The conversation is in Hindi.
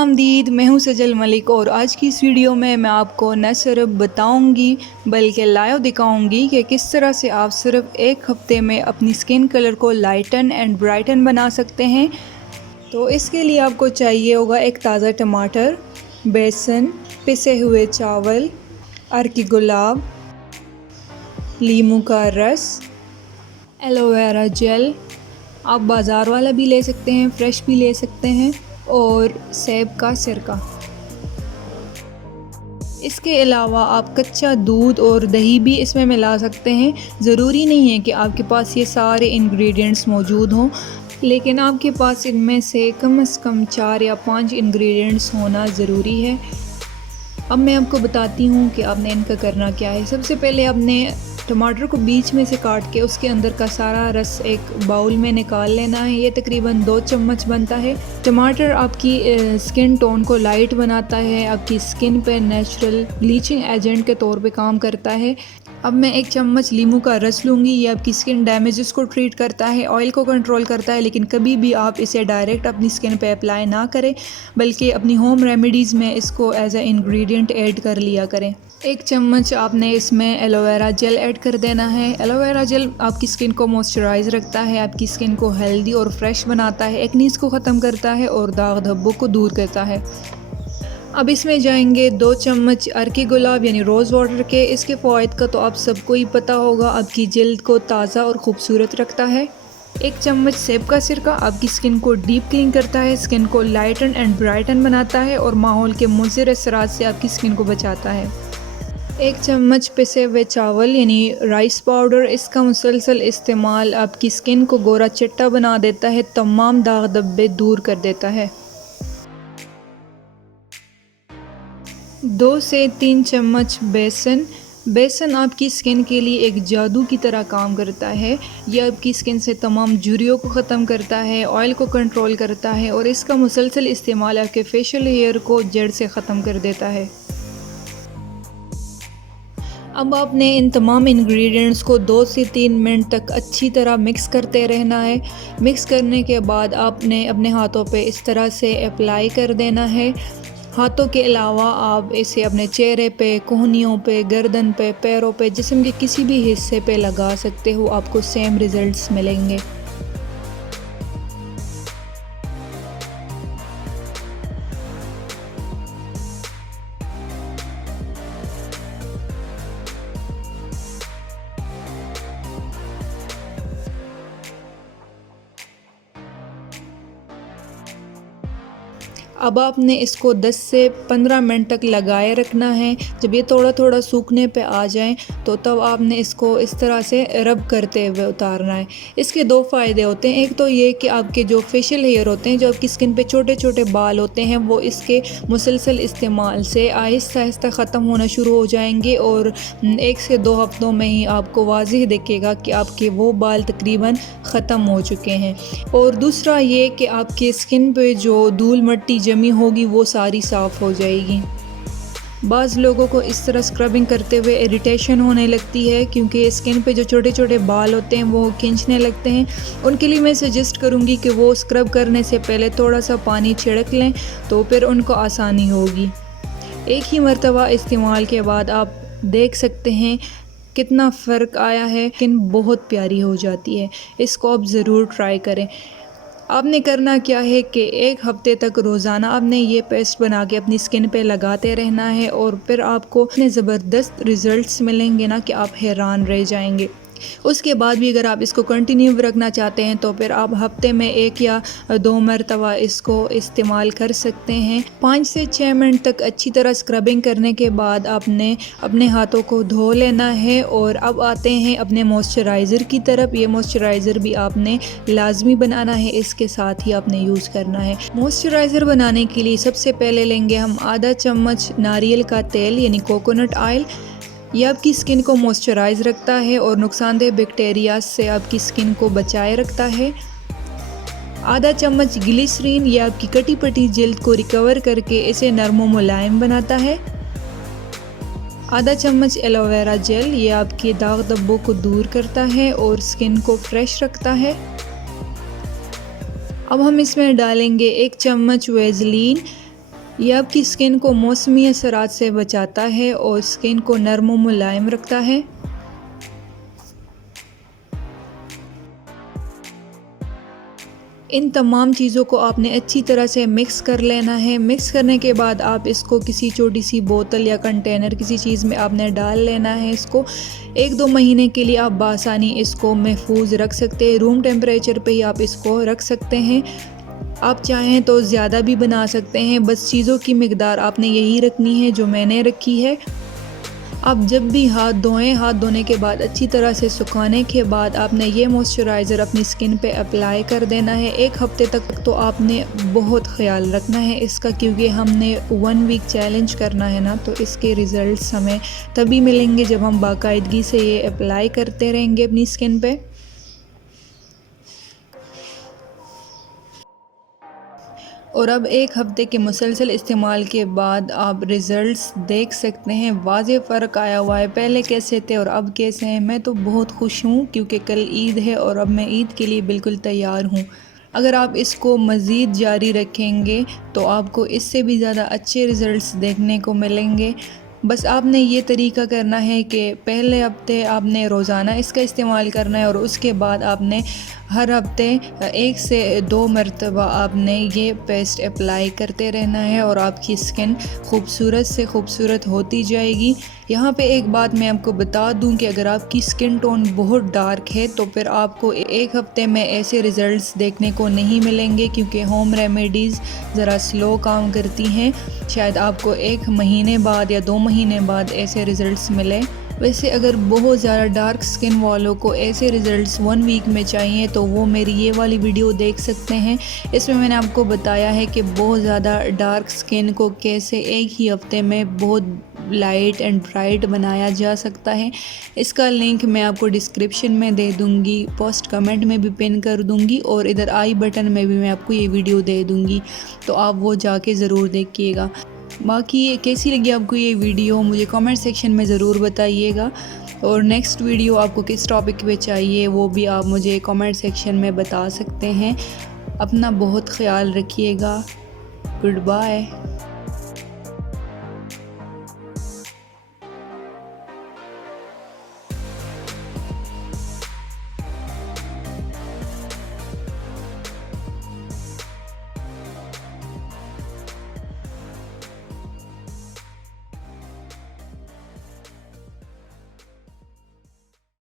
खुशामदीद। मैं हूं सजल मलिक और आज की इस वीडियो में मैं आपको न सिर्फ बताऊंगी बल्कि लाइव दिखाऊंगी कि किस तरह से आप सिर्फ एक हफ्ते में अपनी स्किन कलर को लाइटन एंड ब्राइटन बना सकते हैं। तो इसके लिए आपको चाहिए होगा एक ताज़ा टमाटर, बेसन, पिसे हुए चावल, अर्की गुलाब, लीमू का रस, एलोवेरा जेल, आप बाज़ार वाला भी ले सकते हैं, फ्रेश भी ले सकते हैं, और सेब का सिरका। इसके अलावा आप कच्चा दूध और दही भी इसमें मिला सकते हैं। ज़रूरी नहीं है कि आपके पास ये सारे इंग्रेडिएंट्स मौजूद हों, लेकिन आपके पास इनमें से कम 4 या 5 इंग्रेडिएंट्स होना ज़रूरी है। अब मैं आपको बताती हूँ कि आपने इनका करना क्या है। सबसे पहले आपने टमाटर को बीच में से काट के उसके अंदर का सारा रस एक बाउल में निकाल लेना है। ये तकरीबन 2 चम्मच बनता है। टमाटर आपकी स्किन टोन को लाइट बनाता है, आपकी स्किन पे नेचुरल ब्लीचिंग एजेंट के तौर पे काम करता है। अब मैं 1 चम्मच लीमू का रस लूँगी। ये आपकी स्किन डैमेजेस को ट्रीट करता है, ऑयल को कंट्रोल करता है, लेकिन कभी भी आप इसे डायरेक्ट अपनी स्किन पे अप्लाई ना करें, बल्कि अपनी होम रेमेडीज़ में इसको एज ए इंग्रेडिएंट ऐड कर लिया करें। 1 चम्मच आपने इसमें एलोवेरा जेल ऐड कर देना है। एलोवेरा जेल आपकी स्किन को मॉइस्चराइज रखता है, आपकी स्किन को हेल्दी और फ्रेश बनाता है, एक्नीज़ को ख़त्म करता है और दाग धब्बों को दूर करता है। अब इसमें जाएंगे 2 चम्मच अर्की गुलाब यानी रोज़ वाटर के। इसके फ़वाइद का तो आप सबको ही पता होगा, आपकी जल्द को ताज़ा और ख़ूबसूरत रखता है। 1 चम्मच सेब का सिरका आपकी स्किन को डीप क्लीन करता है, स्किन को लाइटन एंड ब्राइटन बनाता है और माहौल के मुज़र असरात से आपकी स्किन को बचाता है। 1 चम्मच पिसे हुए चावल यानी राइस पाउडर। इसका मुसलसल इस्तेमाल आपकी स्किन को गोरा चिट्टा बना देता है, तमाम दाग धब्बे दूर कर देता है। 2 से 3 चम्मच बेसन। बेसन आपकी स्किन के लिए एक जादू की तरह काम करता है। यह आपकी स्किन से तमाम झुर्रियों को ख़त्म करता है, ऑयल को कंट्रोल करता है और इसका मुसलसल इस्तेमाल आपके फेशियल हेयर को जड़ से ख़त्म कर देता है। अब आपने इन तमाम इंग्रेडिएंट्स को 2 से 3 मिनट तक अच्छी तरह मिक्स करते रहना है। मिक्स करने के बाद आपने अपने हाथों पे इस तरह से अप्लाई कर देना है। हाथों के अलावा आप इसे अपने चेहरे पे, कोहनियों पे, गर्दन पे, पैरों पे, जिस्म के किसी भी हिस्से पे लगा सकते हो, आपको सेम रिज़ल्ट्स मिलेंगे। अब आपने इसको 10 से 15 मिनट तक लगाए रखना है। जब ये थोड़ा थोड़ा सूखने पे आ जाए तो तब आपने इसको इस तरह से रब करते हुए उतारना है। इसके 2 फ़ायदे होते हैं। एक तो ये कि आपके जो फेशियल हेयर होते हैं, जो आपकी स्किन पे छोटे छोटे बाल होते हैं, वो इसके मुसलसल इस्तेमाल से आहिस्ता आहिस्ता ख़त्म होना शुरू हो जाएंगे और 1 से 2 हफ्तों में ही आपको वाज़िह दिखेगा कि आपके वो बाल तकरीबन ख़त्म हो चुके हैं। और दूसरा ये कि आपके स्किन पे जो धूल मिट्टी जमी होगी वो सारी साफ़ हो जाएगी। बाज़ लोगों को इस तरह स्क्रबिंग करते हुए इरिटेशन होने लगती है, क्योंकि स्किन पे जो छोटे छोटे बाल होते हैं वो खींचने लगते हैं। उनके लिए मैं सजेस्ट करूँगी कि वो स्क्रब करने से पहले थोड़ा सा पानी छिड़क लें, तो फिर उनको आसानी होगी। एक ही मरतबा इस्तेमाल के बाद आप देख सकते हैं कितना फ़र्क आया है। स्किन बहुत प्यारी हो जाती है। इसको आप ज़रूर ट्राई करें। आपने करना क्या है कि 1 हफ्ते तक रोज़ाना आपने ये पेस्ट बना के अपनी स्किन पे लगाते रहना है और फिर आपको इतने ज़बरदस्त रिज़ल्ट्स मिलेंगे ना कि आप हैरान रह जाएंगे। उसके बाद भी अगर आप इसको कंटिन्यू रखना चाहते हैं तो फिर आप हफ्ते में 1 या 2 मरतबा इसको इस्तेमाल कर सकते हैं। 5 से 6 मिनट तक अच्छी तरह स्क्रबिंग करने के बाद आपने अपने हाथों को धो लेना है। और अब आते हैं अपने मॉइस्चराइज़र की तरफ। ये मॉइस्चराइज़र भी आपने लाजमी बनाना है, इसके साथ ही आपने यूज़ करना है। मॉइस्चराइज़र बनाने के लिए सबसे पहले लेंगे हम आधा चम्मच नारियल का तेल यानी कोकोनट ऑयल। यह आपकी स्किन को मॉइस्चराइज़ रखता है और नुकसानदेह बैक्टीरिया से आपकी स्किन को बचाए रखता है। आधा चम्मच ग्लिसरीन, यह आपकी कटी पटी जल्द को रिकवर करके इसे नरम व मुलायम बनाता है। आधा चम्मच एलोवेरा जेल, ये आपके दाग धब्बों को दूर करता है और स्किन को फ्रेश रखता है। अब हम इसमें डालेंगे 1 चम्मच वेज़लीन। ये आपकी स्किन को मौसमी असरात से बचाता है और स्किन को नरम व मुलायम रखता है। इन तमाम चीज़ों को आपने अच्छी तरह से मिक्स कर लेना है। मिक्स करने के बाद आप इसको किसी छोटी सी बोतल या कंटेनर किसी चीज़ में आपने डाल लेना है। इसको 1-2 महीने के लिए आप बासानी इसको महफूज रख सकते हैं। रूम टेम्परेचर पे ही आप इसको रख सकते हैं। आप चाहें तो ज़्यादा भी बना सकते हैं, बस चीज़ों की मिकदार आपने यही रखनी है जो मैंने रखी है। आप जब भी हाथ धोएं, हाथ धोने के बाद अच्छी तरह से सुखाने के बाद आपने ये मॉइस्चराइज़र अपनी स्किन पे अप्लाई कर देना है। 1 हफ़्ते तक तो आपने बहुत ख्याल रखना है इसका, क्योंकि हमने 1 वीक चैलेंज करना है ना, तो इसके रिज़ल्ट्स हमें तभी मिलेंगे जब हम बाकायदगी से ये अप्लाई करते रहेंगे अपनी स्किन पे। और अब 1 हफ़्ते के मुसलसल इस्तेमाल के बाद आप रिज़ल्ट्स देख सकते हैं। वाज़ेह फ़र्क आया हुआ है, पहले कैसे थे और अब कैसे हैं। मैं तो बहुत खुश हूँ क्योंकि कल ईद है और अब मैं ईद के लिए बिल्कुल तैयार हूँ। अगर आप इसको मज़ीद जारी रखेंगे तो आपको इससे भी ज़्यादा अच्छे रिज़ल्ट्स देखने को मिलेंगे। बस आपने ये तरीका करना है कि पहले हफ्ते आपने रोज़ाना इसका इस्तेमाल करना है और उसके बाद आपने हर हफ्ते 1 से 2 मरतबा आपने ये पेस्ट अप्लाई करते रहना है और आपकी स्किन खूबसूरत से खूबसूरत होती जाएगी। यहाँ पे एक बात मैं आपको बता दूँ कि अगर आपकी स्किन टोन बहुत डार्क है तो फिर आपको 1 हफ्ते में ऐसे रिज़ल्ट्स देखने को नहीं मिलेंगे, क्योंकि होम रेमेडीज़ ज़रा स्लो काम करती हैं। शायद आपको 1 महीने बाद या 2 महीने बाद ऐसे रिज़ल्ट्स मिले। वैसे अगर बहुत ज़्यादा डार्क स्किन वालों को ऐसे रिज़ल्ट्स 1 वीक में चाहिए तो वो मेरी ये वाली वीडियो देख सकते हैं। इसमें मैंने आपको बताया है कि बहुत ज़्यादा डार्क स्किन को कैसे 1 ही हफ्ते में बहुत लाइट एंड ब्राइट बनाया जा सकता है। इसका लिंक मैं आपको डिस्क्रिप्शन में दे दूँगी, पोस्ट कमेंट में भी पिन कर दूँगी और इधर आई बटन में भी मैं आपको ये वीडियो दे दूँगी, तो आप वो जाके ज़रूर देखिएगा। बाकी कैसी लगी आपको ये वीडियो मुझे कमेंट सेक्शन में ज़रूर बताइएगा, और नेक्स्ट वीडियो आपको किस टॉपिक पे चाहिए वो भी आप मुझे कमेंट सेक्शन में बता सकते हैं। अपना बहुत ख्याल रखिएगा। Good bye.